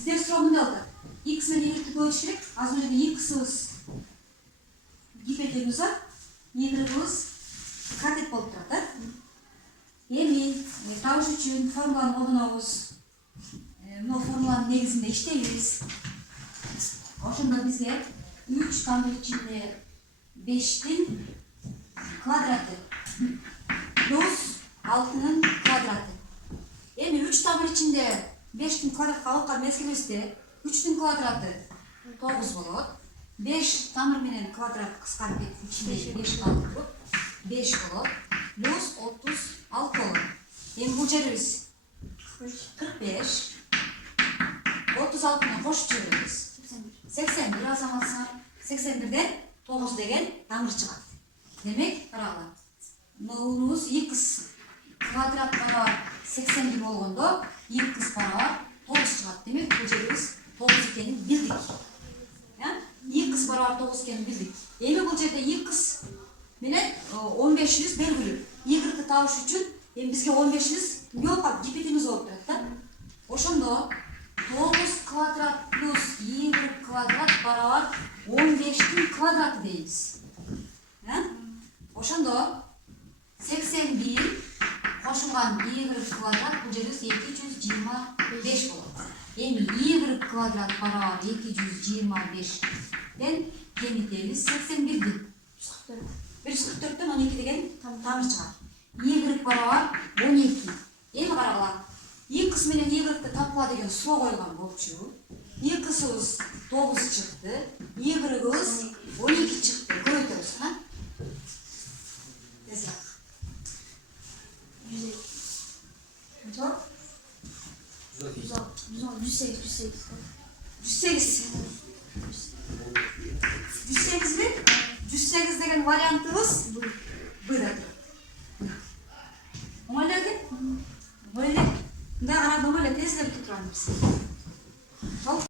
Біздер сұрау мындай алды. X мен Y-ті бөліш керек. Аз бұл жерде X-іміз гипотенуз бар, Y-іміз катет болып тұрады. Эми табыш үчүн формуланы колдонобуз. Мына формуланын негизинде иштейбиз. Ошондо бизге 3 тамыр ичинде 5-тин квадраты плюс 6-нын квадраты. Эми 3 тамыр ичинде 5-тин квадратка алып мезгилибизде 3-тин квадраты 9 болот. 5 тамыр менен квадрат кыскарып кетип ичинде 5 калып туруп 5 болот. Плюс 36 болот. Эми бул жерибиз 45. 36-ны кошуп жиберебиз. 81 азаматсыңар. 81ден 9 деген тамыр чыгат. Демек, карагыла. Мынабыз x квадрат барабар 81 болгондо x барабар 9 чыгат. Демек, бул жерибиз 9 экенин билдик. X барабар 9 экенин билдик. Эми бул жерде x менен 15-ибиз белгилүү. Y-ты табыш үчүн эми бизге 15-ибиз эмне болуп гипотенуз болуп турат да. Ошондо 9 квадрат плюс y квадрат барабар 15-тин квадраты дейбиз. Ошондо 81 кошулган y квадрат бул жерибиз 225 болот. Эми y квадрат барабар 225ден кемитебиз 81ди. 144дөн 12 деген тамыр чыгат. Y барабар 12. Эми карагыла. X менен Y-ты тапкыла деген суроо койгон болчу. X-ыбыз 9 чыкты, Y-ыбыз 12 чыкты. Көбөйтөбүз, ha? Тезирээк. 108 деген вариантыбыз быйда тур. Оңойлой экен? Оңойлой. Мындай карап оңойлой тезирээк турганбыз.